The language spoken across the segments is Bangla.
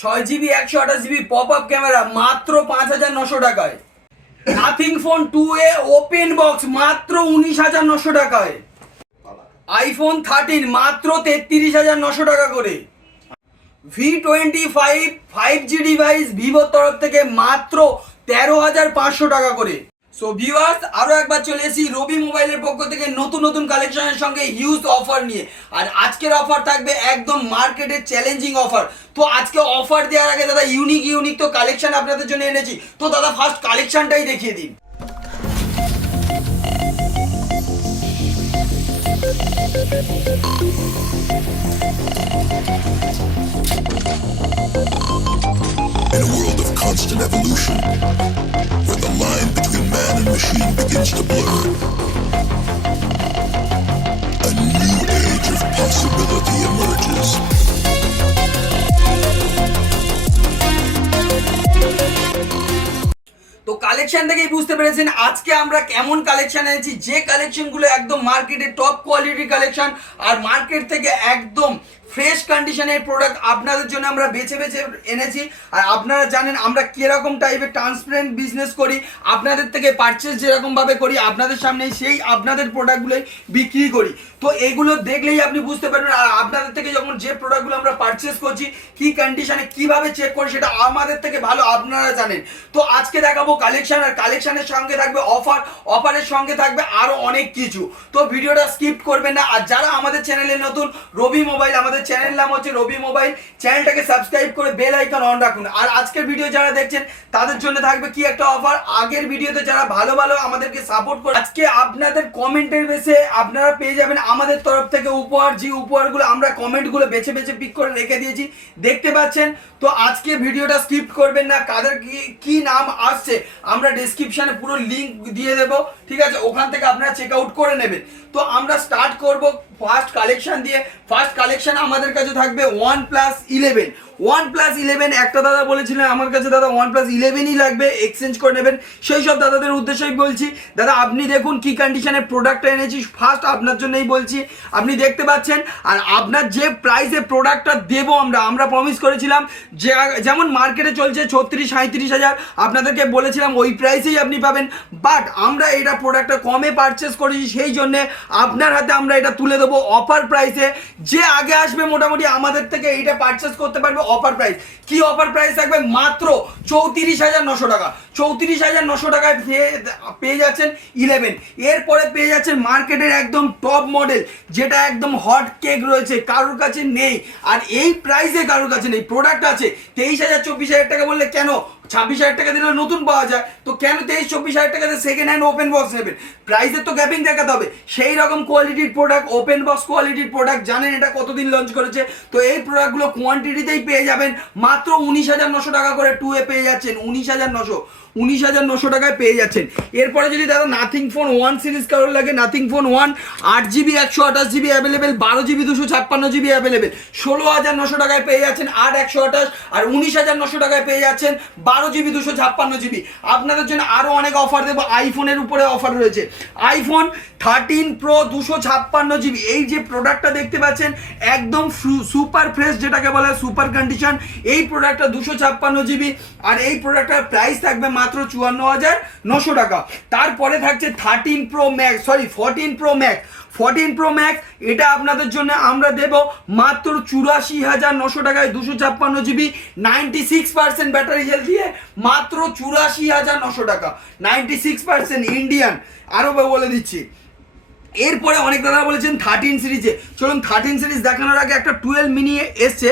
ছয় জিবি, একশো আঠাশ জিবি পপ আপ ক্যামেরা মাত্র পাঁচ হাজার নশো টাকায়। Nothing phone two A open box মাত্র উনিশ হাজার নশো টাকায়। আইফোন থার্টিন মাত্র তেত্রিশ হাজার নশো টাকা করে। V twenty five five G device ভিভোর তরফ থেকে মাত্র তেরো হাজার পাঁচশো টাকা করে। সো ভিউয়ার্স আরও একবার চলে এসেছি রবি মোবাইলের পক্ষ থেকে নতুন নতুন কালেকশনের সঙ্গে হিউজ অফার নিয়ে। আর আজকের অফার থাকবে একদম মার্কেটের চ্যালেঞ্জিং অফার তো আজকে অফার দেওয়ার আগে দাদা ইউনিক ইউনিক তো কালেকশন আপনাদের জন্য এনেছি। তো দাদা ফার্স্ট কালেকশনটাই দেখিয়ে দিন। In a world of constant evolution, machine begins to blur, a new age of possibility emerges. তো কালেকশন থেকেই বুঝতে পেরেছেন আজকে আমরা কেমন কালেকশন এনেছি যে কালেকশনগুলো একদম মার্কেটে টপ কোয়ালিটির কালেকশন আর মার্কেট থেকে একদম ফ্রেশ কন্ডিশনের প্রোডাক্ট আপনাদের জন্য আমরা বেছে বেছে এনেছি। আর আপনারা জানেন আমরা কীরকম টাইপের ট্রান্সপারেন্ট বিজনেস করি, আপনাদের থেকে পারচেস যেরকমভাবে করি, আপনাদের সামনে সেই আপনাদের প্রোডাক্টগুলোই বিক্রি করি। তো এগুলো দেখলেই আপনি বুঝতে পারবেন, আর আপনাদের থেকে যখন যে প্রোডাক্টগুলো আমরা পারচেস করছি, কি কন্ডিশনে কীভাবে চেক করি সেটা আমাদের থেকে ভালো আপনারা জানেন। তো আজকে দেখাবো কালেকশন আর কালেকশনের সঙ্গে থাকবে অফার অফারের সঙ্গে থাকবে আরও অনেক কিছু। তো ভিডিওটা স্কিপ করবেন না, আর যারা আমাদের চ্যানেলে নতুন, রবি মোবাইল আমাদের চ্যানেল নাম হচ্ছে রবি মোবাইল। চ্যানেলটাকে সাবস্ক্রাইব করে বেল আইকন অন রাখুন। আর আজকের ভিডিও যারা দেখছেন, তাদের জন্য থাকবে কি একটা অফার আগের ভিডিওতে যারা ভালো ভালো আমাদেরকে সাপোর্ট করে আজকে আপনাদের কমেন্টের বেসে আপনারা পেয়ে যাবেন আমাদের তরফ থেকে উপহার। যে উপহারগুলো আমরা কমেন্টগুলো বেছে বেছে পিক করে রেখে দিয়েছি। দেখতে পাচ্ছেন? তো আজকে ভিডিওটা স্কিপ করবেন না। কাদের কি নাম আসছে, আমরা ডেসক্রিপশনে পুরো লিঙ্ক দিয়ে দেব। ঠিক আছে? ওখান থেকে আপনারা চেক আউট করে নেবেন। তো আমরা স্টার্ট করব ফার্স্ট কালেকশন দিয়ে। ফার্স্ট কালেকশন আমাদের কাছে থাকবে one plus eleven one plus eleven একটা দাদা বলেছিলেন আমার কাছে, দাদা ওয়ান প্লাস ইলেভেনই লাগবে এক্সচেঞ্জ করে নেবেন। সেই সব দাদাদের উদ্দেশ্যেই বলছি, দাদা, আপনি দেখুন কি কন্ডিশনের প্রোডাক্টটা এনেছি ফার্স্ট আপনার জন্যই বলছি, আপনি দেখতে পাচ্ছেন, আর আপনার যে প্রাইসে প্রোডাক্টটা দেবো আমরা আমরা প্রমিস করেছিলাম, যে, যেমন মার্কেটে চলছে ছত্রিশ সাঁত্রিশ হাজার, আপনাদেরকে বলেছিলাম ওই প্রাইসেই আপনি পাবেন বাট আমরা এটা প্রোডাক্টটা কমে পারচেস করেছি, সেই জন্যে আপনার হাতে আমরা এটা তুলে দেবো অফার প্রাইসে যে আগে আসবে মোটামুটি আমাদের থেকে এইটা পারচেস করতে পারবে অফার প্রাইস কি অফার প্রাইস থাকবে? মাত্র চৌত্রিশ হাজার নশো টাকা। চৌত্রিশ হাজার নশো টাকায় পেয়ে যাচ্ছেন ইলেভেন এরপরে পেয়ে যাচ্ছেন মার্কেটের একদম টপ মডেল যেটা একদম হট কেক রয়েছে, কারোর কাছে নেই। আর এই প্রাইসে কারোর কাছে নেই। প্রোডাক্ট আছে। তেইশ হাজার, চব্বিশ হাজার টাকা বললে কেন? ছাব্বিশ হাজার টাকা দিলে নতুন পাওয়া যায়। তো কেন তেইশ, চব্বিশ হাজার টাকাতে সেকেন্ড হ্যান্ড ওপেন বক্স নেবেন? প্রাইসের তো গ্যাপিং দেখাতে হবে। সেই রকম কোয়ালিটির প্রোডাক্ট ওপেন বক্স কোয়ালিটির প্রোডাক্ট জানেন এটা কতদিন লঞ্চ করেছে? তো এই প্রোডাক্টগুলো কোয়ান্টিটিতেই পেয়ে যাবেন। মাত্র উনিশ হাজার নশো টাকা করে টু এ পেয়ে যাচ্ছেন, উনিশ হাজার নশো। উনিশ হাজার নশো টাকায় পেয়ে যাচ্ছেন। এরপরে যদি দাদা নাথিং ফোন ওয়ান সিরিজ কারোর লাগে নাথিং ফোন ওয়ান আট জিবি একশো আঠাশ জিবি অ্যাভেলেবেল বারো জিবি দুশো ছাপ্পান্ন জিবি অ্যাভেলেবেল ষোলো হাজার নশো টাকায় পেয়ে যাচ্ছেন আট, একশো আঠাশ, আর উনিশ হাজার নশো টাকায় পেয়ে যাচ্ছেন বারো জিবি দুশো ছাপ্পান্ন জিবি আপনাদের জন্য আরও অনেক অফার দেবো আইফোনের উপরে অফার রয়েছে। আইফোন থার্টিন প্রো দুশো ছাপ্পান্ন জিবি এই যে প্রোডাক্টটা দেখতে পাচ্ছেন, একদম সুপার ফ্রেশ যেটাকে বলে সুপার কন্ডিশন এই প্রোডাক্টটা দুশো ছাপ্পান্ন জিবি আর এই প্রোডাক্টটার প্রাইস থাকবে মাত্র চুয়ান্ন হাজার নশো টাকা। তারপরে থাকছে thirteen pro max sorry fourteen pro max fourteen pro max এটা আপনাদের জন্য আমরা দেব মাত্র চুরাশি হাজার নশো টাকায় দুশো ছাপ্পান্ন GB ninety six percent battery health দিয়ে মাত্র চুরাশি হাজার নশো টাকা। নাইনটি সিক্স পার্সেন্ট ইন্ডিয়ান আরও বলে দিচ্ছি। এরপরে অনেক দাদা বলেছেন থার্টিন সিরিজে চলুন থার্টিন সিরিজ দেখানোর আগে একটা টুয়েলভ মিনি এসছে।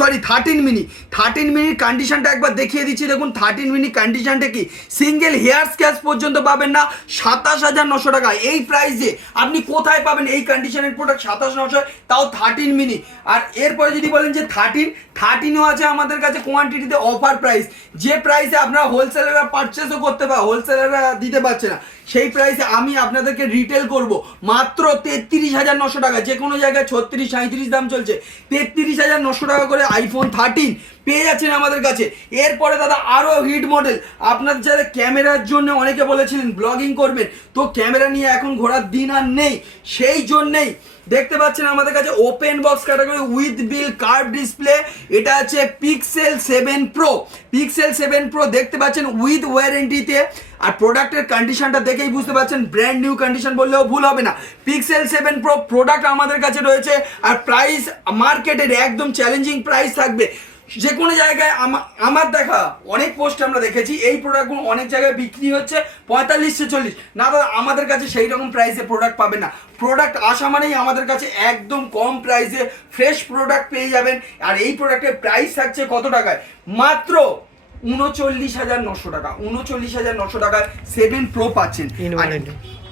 সরি থার্টিন মিনি থার্টিন মিনির কন্ডিশনটা একবার দেখিয়ে দিচ্ছি। দেখুন থার্টিন মিনি কন্ডিশনটা কি? সিঙ্গেল হেয়ার স্ক্যাচ পর্যন্ত পাবেন না সাতাশ হাজার নশো টাকা। এই প্রাইসে আপনি কোথায় পাবেন এই কন্ডিশনের প্রোডাক্ট সাতাশ নশো? তাও থার্টিন মিনি আর এরপরে যদি বলেন যে থার্টিন থার্টিনও আছে আমাদের কাছে কোয়ান্টিটিতে অফার প্রাইস যে প্রাইসে আপনারা হোলসেলাররা পারচেসও করতে পারে হোলসেলাররা দিতে পারছে না সেই প্রাইসে আমি আপনাদেরকে রিটেল করব। মাত্র তেত্রিশ হাজার নশো টাকা। যে কোনো জায়গায় ছত্রিশ সাঁত্রিশ দাম চলছে। তেত্রিশ হাজার নশো টাকা করে আইফোন থার্টিন পেয়ে যাচ্ছেন আমাদের কাছে। এরপরে দাদা আরও হিট মডেল আপনার যারা ক্যামেরার জন্য অনেকে বলেছিলেন ব্লগিং করবেন, তো ক্যামেরা নিয়ে এখন ঘোরার দিন আর নেই। সেই জন্যেই দেখতে পাচ্ছেন আমাদের কাছে open box category with bill curve display এটা আছে Pixel seven pro Pixel seven pro দেখতে পাচ্ছেন উইথ ওয়ারেন্টিতে আর প্রোডাক্টের কন্ডিশনটা দেখেই বুঝতে পারছেন ব্র্যান্ড নিউ কন্ডিশন বললেও ভুল হবে না। পিক্সেল সেভেন প্রো প্রোডাক্ট আমাদের কাছে রয়েছে। আর প্রাইস মার্কেটের একদম চ্যালেঞ্জিং প্রাইস থাকবে। যে কোনো জায়গায় আমা- আমার দেখা অনেক পোস্ট আমরা দেখেছি এই প্রোডাক্টগুলো অনেক জায়গায় বিক্রি হচ্ছে পঁয়তাল্লিশ ছেচল্লিশ না দাদা আমাদের কাছে সেই রকম প্রাইসে প্রোডাক্ট পাবেন না। প্রোডাক্ট আসা মানেই আমাদের কাছে একদম কম প্রাইসে ফ্রেশ প্রোডাক্ট পেয়ে যাবেন। আর এই প্রোডাক্টের প্রাইস থাকছে কত টাকায়? মাত্র উনচল্লিশ হাজার নশো টাকা। উনচল্লিশ হাজার নশো টাকায় সেভেন প্রো পাচ্ছেন।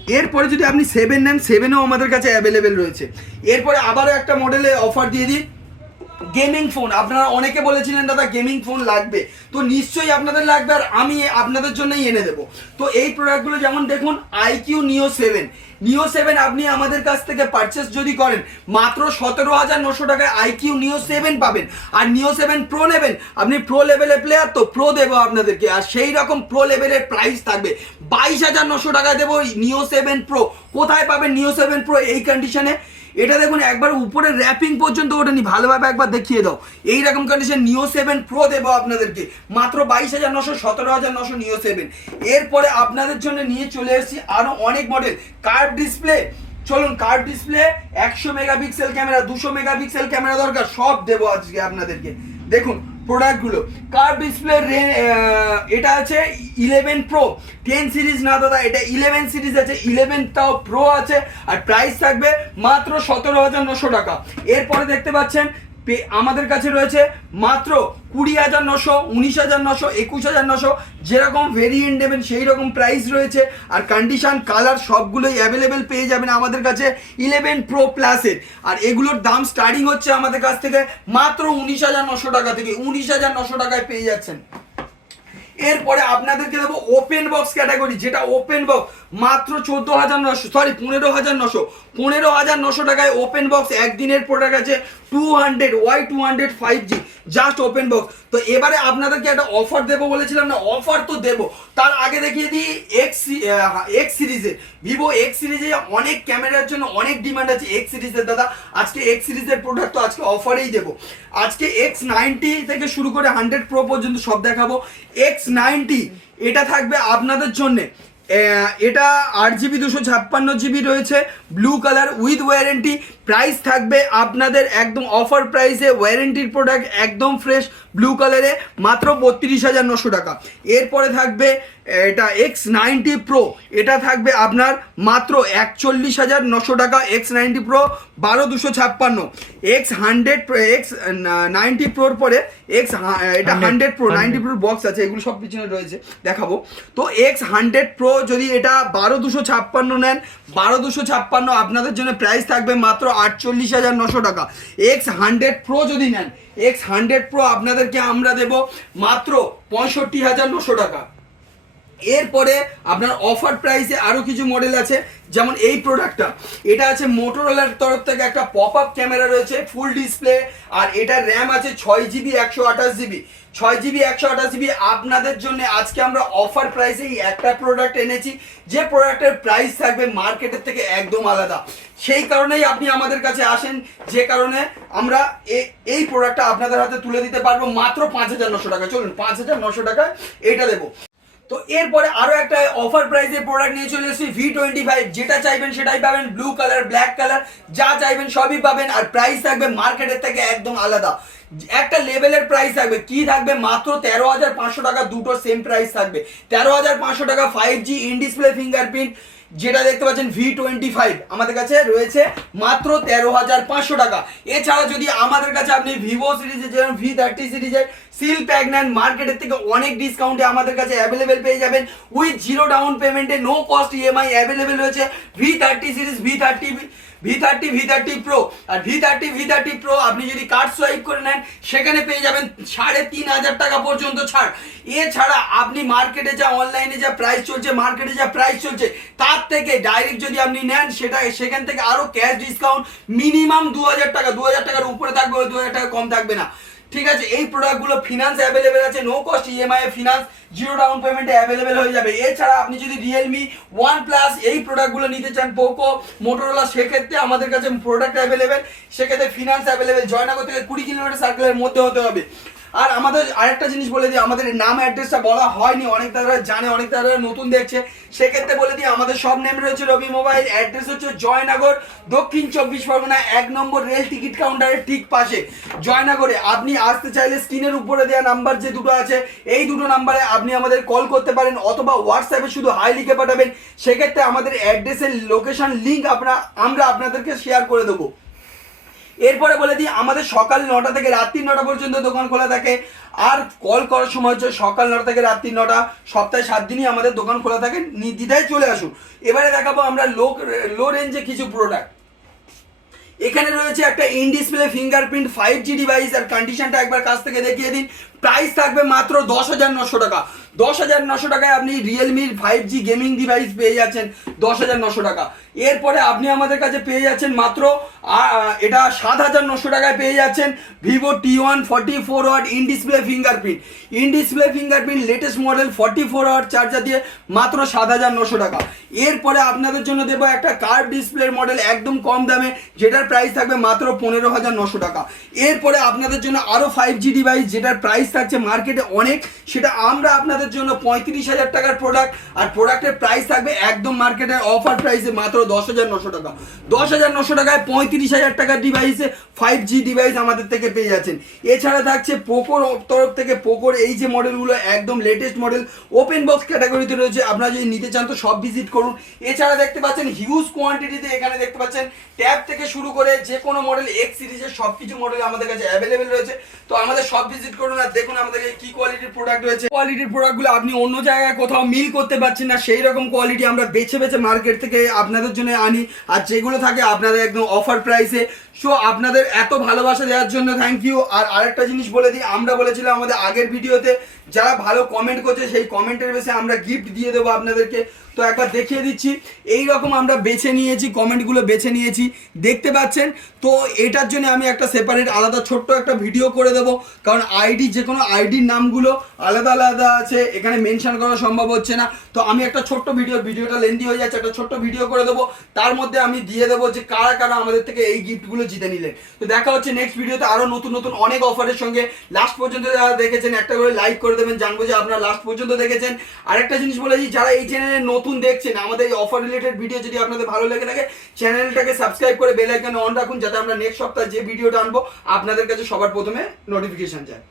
এরপরে যদি আপনি সেভেন নেন সেভেনও আমাদের কাছে অ্যাভেলেবেল রয়েছে। এরপরে আবারও একটা মডেলে অফার দিয়ে দিই। Gaming phone. আপনারা অনেকে বলেছিলেন, দাদা, গেমিং ফোন লাগবে। তো নিশ্চয়ই আপনাদের লাগবে আর আমি আপনাদের জন্যই এনে দেবো। তো এই প্রোডাক্টগুলো যেমন দেখুন আইকিউ নিও সেভেন নিও সেভেন আপনি আমাদের কাছ থেকে পারচেস যদি করেন, মাত্র সতেরো হাজার নশো টাকায় আইকিউ নিও সেভেন পাবেন। আর নিও সেভেন প্রো নেবেন। আপনি প্রো লেভেলের প্লেয়ার তো প্রো দেবো আপনাদেরকে। আর সেই রকম প্রো লেভেলের প্রাইস থাকবে। বাইশ হাজার নশো টাকা দেবো নিও সেভেন প্রো কোথায় পাবেন নিও সেভেন প্রো এই কন্ডিশনে এটা দেখুন, একবার উপরে র্যাপিং পর্যন্ত ওঠেনি, ভালোভাবে একবার দেখিয়ে দাও। এই রকম কন্ডিশন নিও সেভেন প্রো দেবো আপনাদেরকে। মাত্র বাইশ হাজার নশো সতেরো হাজার নশো নিও সেভেন এরপরে আপনাদের জন্য নিয়ে চলে এসেছি আরও অনেক মডেল কার্ভ ডিসপ্লে চলুন কার্ড ডিসপ্লে একশো মেগাপিক্সেল ক্যামেরা দুশো মেগাপিক্সেল ক্যামেরা দরকার, সব দেবো আজকে আপনাদেরকে। দেখুন প্রোডাক্টগুলো কার ডিসপ্লে এটা আছে ইলেভেন প্রো টেন সিরিজ না দাদা, এটা ইলেভেন সিরিজ আছে ইলেভেন ইলেভেনটাও প্রো আছে, আর প্রাইস থাকবে মাত্র সতেরো হাজার নশো টাকা। এরপরে দেখতে পাচ্ছেন আমাদের কাছে রয়েছে মাত্র কুড়ি হাজার নশো, উনিশ হাজার নশো, একুশ হাজার নশো, যেরকম ভেরিয়েন্ট নেবেন, সেই রকম প্রাইস রয়েছে। আর কন্ডিশান কালার সবগুলোই অ্যাভেলেবেল পেয়ে যাবেন আমাদের কাছে ইলেভেন প্রো প্লাসের আর এগুলোর দাম স্টার্টিং হচ্ছে আমাদের কাছ থেকে মাত্র উনিশ হাজার নশো টাকা থেকে, উনিশ হাজার নশো টাকায় পেয়ে যাচ্ছেন। এরপরে আপনাদেরকে দেবো ওপেন বক্স ক্যাটাগরি যেটা ওপেন বক্স মাত্র চোদ্দ হাজার নশো সরি পনেরো হাজার নশো পনেরো হাজার নশো টাকায় ওপেন বক্স একদিনের প্রোডাক্ট আছে two hundred Y two hundred five G just open box তো এবারে আপনাদেরকে একটা অফার দেবো বলেছিলাম না অফার তো দেবো। তার আগে দেখিয়ে দিই এক্স এক্স সিরিজের ভিভো এক্স সিরিজে অনেক ক্যামেরার জন্য অনেক ডিমান্ড আছে এক্স সিরিজের দাদা। আজকে এক্স সিরিজের প্রোডাক্ট তো আজকে অফারেই দেবো। আজকে এক্স নাইনটি থেকে শুরু করে হান্ড্রেড প্রো পর্যন্ত সব দেখাবো। এক্স নাইনটি এটা থাকবে আপনাদের জন্যে। এটা আট জিবি, দুশো ছাপ্পান্ন জিবি রয়েছে blue colour with warranty price থাকবে আপনাদের একদম অফার প্রাইসে ওয়ারেন্টির প্রোডাক্ট একদম ফ্রেশ ব্লু কালারে মাত্র বত্রিশ হাজার নশো টাকা। এরপরে থাকবে এটা এক্স নাইনটি প্রো এটা থাকবে আপনার মাত্র একচল্লিশ হাজার নশো টাকা এক্স নাইনটি প্রো বারো দুশো ছাপ্পান্ন। এক্স হান্ড্রেড এক্স নাইনটি প্রোর পরে এক্স এটা হান্ড্রেড প্রো নাইনটি প্রোর বক্স আছে এগুলো সব পিছনে রয়েছে দেখাবো। তো এক্স হান্ড্রেড প্রো যদি এটা বারো দুশো ছাপ্পান্ন নেন বারো দুশো ছাপ্পান্ন আপনাদের জন্য প্রাইস থাকবে মাত্র আটচল্লিশ হাজার নশো টাকা। এক্স হান্ড্রেড প্রো যদি নেন এক্স হান্ড্রেড প্রো আপনাদেরকে আমরা দেব মাত্র পঁয়ষট্টি হাজার নশো টাকা। এরপরে আপনার অফার প্রাইসে আরও কিছু মডেল আছে। যেমন এই প্রোডাক্টটা এটা আছে মোটোরোলার তরফ থেকে একটা পপ আপ ক্যামেরা রয়েছে ফুল ডিসপ্লে আর এটা র্যাম আছে ছয় জিবি একশো আঠাশ জিবি ছয় জিবি একশো আঠাশ জিবি আপনাদের জন্য আজকে আমরা অফার প্রাইসে এই একটা প্রোডাক্ট এনেছি। যে প্রোডাক্টের প্রাইস থাকবে মার্কেটের থেকে একদম আলাদা। সেই কারণেই আপনি আমাদের কাছে আসেন, যে কারণে আমরা এই প্রোডাক্টটা আপনাদের হাতে তুলে দিতে পারব। মাত্র পাঁচ হাজার নশো টাকা। চলুন, পাঁচ হাজার নশো টাকায় এটা দেবো। তো এরপরে আরও একটা অফার প্রাইসের প্রোডাক্ট নিয়ে চলে এসেছি ভি টোয়েন্টি ফাইভ যেটা চাইবেন সেটাই পাবেন ব্লু কালার ব্ল্যাক কালার যা চাইবেন সবই পাবেন, আর প্রাইস থাকবে মার্কেটের থেকে একদম আলাদা। একটা লেভেলের প্রাইস থাকবে, কি থাকবে? মাত্র তেরো হাজার পাঁচশো টাকা দুটো সেম প্রাইস থাকবে। তেরো হাজার পাঁচশো টাকা five G in display fingerprint যেটা দেখতে পাচ্ছেন ভি টোয়েন্টি ফাইভ আমাদের কাছে রয়েছে মাত্র তেরো হাজার পাঁচশো টাকা। এছাড়া যদি আমাদের কাছে আপনি ভিভো সিরিজের যেমন ভি থার্টি সিরিজের সিল প্যাক নেন মার্কেটের থেকে অনেক ডিসকাউন্টে আমাদের কাছে অ্যাভেলেবেল পেয়ে যাবেন। উইথ জিরো ডাউন পেমেন্টে নো কস্ট ইএমআই অ্যাভেলেবেল রয়েছে। V thirty series V thirty V thirty V thirty pro আর V thirty V thirty pro আপনি যদি কার্ড সোয়াইপ করে নেন, সেখানে পেয়ে যাবেন সাড়ে তিন হাজার টাকা পর্যন্ত ছাড়। এছাড়া আপনি মার্কেটে যা অনলাইনে যা প্রাইস চলছে মার্কেটে যা প্রাইস চলছে, তার থেকে ডাইরেক্ট যদি আপনি নেন, সেটা, সেখান থেকে আরও ক্যাশ ডিসকাউন্ট মিনিমাম দু হাজার টাকা, দু হাজার টাকার উপরে থাকবে, দু হাজার টাকা কম থাকবে না। ঠিক আছে, এই প্রোডাক্টগুলো ফিনান্স অ্যাভেলেবেল আছে no cost EMI finance zero down পেমেন্টে অ্যাভেলেবেল হয়ে যাবে। এছাড়া আপনি যদি রিয়েলমি ওয়ান প্লাস এই প্রোডাক্টগুলো নিতে চান পোকো মোটোরোলা সেক্ষেত্রে আমাদের কাছে প্রোডাক্ট অ্যাভেলেবেল সেক্ষেত্রে ফিনান্স অ্যাভেলেবেল জয়নগর থেকে কুড়ি কিলোমিটার সার্কেলের মধ্যে হতে হবে। আর আমাদের আরেকটা জিনিস বলে দিই, আমাদের নাম অ্যাড্রেসটা বলা হয়নি, অনেক তারা জানে, অনেক তারা নতুন দেখছে। সেক্ষেত্রে বলে দিই, আমাদের সব নেম রয়েছে রবি মোবাইল অ্যাড্রেস হচ্ছে জয়নগর, দক্ষিণ চব্বিশ পরগনা, এক নম্বর রেল টিকিট কাউন্টারের ঠিক পাশে। জয়নগরে আপনি আসতে চাইলে স্ক্রিনের উপরে দেওয়া নাম্বার যে দুটো আছে, এই দুটো নাম্বারে আপনি আমাদের কল করতে পারেন অথবা হোয়াটসঅ্যাপে শুধু হাই লিখে পাঠাবেন। সেক্ষেত্রে আমাদের অ্যাড্রেসের লোকেশন লিঙ্ক আপনার, আমরা আপনাদেরকে শেয়ার করে দেবো। এরপরে বলে দিই, আমাদের সকাল নটা থেকে রাত্রি নটা পর্যন্ত দোকান খোলা থাকে। আর কল করার সময় হচ্ছে সকাল নটা থেকে রাত্রি নটা, সপ্তাহে সাত দিনই আমাদের দোকান খোলা থাকে। নির্দ্বিধায় চলে আসুন এবারে দেখাবো আমরা লো লো রেঞ্জে কিছু প্রোডাক্ট এখানে রয়েছে একটা in display fingerprint five G device আর কন্ডিশনটা একবার কাছ থেকে দেখিয়ে দিন। প্রাইস থাকবে মাত্র দশ হাজার নশো টাকা। দশ হাজার নশো টাকায় আপনি রিয়েলমির ফাইভ জি গেমিং ডিভাইস পেয়ে যাচ্ছেন দশ হাজার নশো টাকা। এরপরে আপনি আমাদের কাছে পেয়ে যাচ্ছেন মাত্র এটা সাত হাজার নশো টাকায় পেয়ে যাচ্ছেন Vivo T one forty four watt in display fingerprint in display fingerprint latest model forty four watt charger দিয়ে মাত্র সাত হাজার নশো টাকা। এরপরে আপনাদের জন্য দেবো একটা কার্ভ ডিসপ্লের মডেল একদম কম দামে, যেটার প্রাইস থাকবে মাত্র পনেরো হাজার নশো টাকা। এরপরে আপনাদের জন্য আরও ফাইভ জি ডিভাইস যেটার প্রাইস থাকছে মার্কেটে অনেক, সেটা আমরা আপনাদের জন্য পঁয়ত্রিশ হাজার টাকার প্রোডাক্ট আর প্রোডাক্টের প্রাইস থাকবে একদম মার্কেটের অফার প্রাইসে মাত্র দশ হাজার নশো টাকা। দশ হাজার নশো টাকায় পঁয়ত্রিশ হাজার টাকার ডিভাইসে ফাইভ জি ডিভাইস আমাদের থেকে পেয়ে যাচ্ছেন। এছাড়া থাকছে পোকোর তরফ থেকে পোকোর এই যে মডেলগুলো একদম লেটেস্ট মডেল ওপেন বক্স ক্যাটাগরিতে রয়েছে। আপনারা যদি নিতে চান তো সব ভিজিট করুন। এছাড়া দেখতে পাচ্ছেন হিউজ কোয়ান্টিটিতে এখানে দেখতে পাচ্ছেন ট্যাব থেকে শুরু করে যে কোনো মডেল এক্স সিরিজের সব কিছু মডেল আমাদের কাছে অ্যাভেলেবেল রয়েছে। তো আমাদের সব ভিজিট করুন আর দেখুন আমাদের কি কোয়ালিটির প্রোডাক্ট রয়েছে। কোয়ালিটির প্রোডাক্টগুলো আপনি অন্য জায়গায় কোথাও মিল করতে পারছেন না, সেই রকম কোয়ালিটি আমরা বেছে বেছে মার্কেট থেকে আপনাদের জন্য আনি। আর যেগুলো থাকে আপনাদের একদম অফার প্রাইসে সো আপনাদের এত ভালোবাসা দেওয়ার জন্য থ্যাংক ইউ আর আরেকটা জিনিস বলে দিই, আমরা বলেছিলাম আমাদের আগের ভিডিওতে যারা ভালো কমেন্ট করছে, সেই কমেন্টের বেশি আমরা গিফট দিয়ে দেবো আপনাদেরকে। তো একবার দেখিয়ে দিচ্ছি। এই রকম আমরা বেছে নিয়েছি কমেন্টগুলো বেছে নিয়েছি। দেখতে পাচ্ছেন? তো এটার জন্য আমি একটা সেপারেট আলাদা ছোট্ট একটা ভিডিও করে দেবো। কারণ আইডি যে কোনো আইডির নামগুলো আলাদা আলাদা আছে, এখানে মেনশন করা সম্ভব হচ্ছে না। তো আমি একটা ছোট্ট ভিডিও ভিডিওটা লেন্দি হয়ে যাচ্ছে, একটা ছোট্ট ভিডিও করে দেবো। তার মধ্যে আমি দিয়ে দেবো যে কারা কারা আমাদের থেকে এই গিফটগুলো জিতে নিলেন। তো দেখা হচ্ছে নেক্সট ভিডিওতে আরও নতুন নতুন অনেক অফারের সঙ্গে। লাস্ট পর্যন্ত যারা দেখেছেন, একটা করে লাইক করে দেবেন। জানব যে আপনারা লাস্ট পর্যন্ত দেখেছেন। আরেকটা জিনিস বলেছি যারা এই চ্যানেলে নতুন দেখছেন, আমাদের এই অফার রিলেটেড ভিডিও যদি আপনাদের ভালো লেগে থাকে চ্যানেলটাকে সাবস্ক্রাইব করে বেল আইকনে অন রাখুন, যাতে আমরা নেক্সট সপ্তাহে যে ভিডিওটা আনব, আপনাদের কাছে সবার প্রথমে নোটিফিকেশন যায়।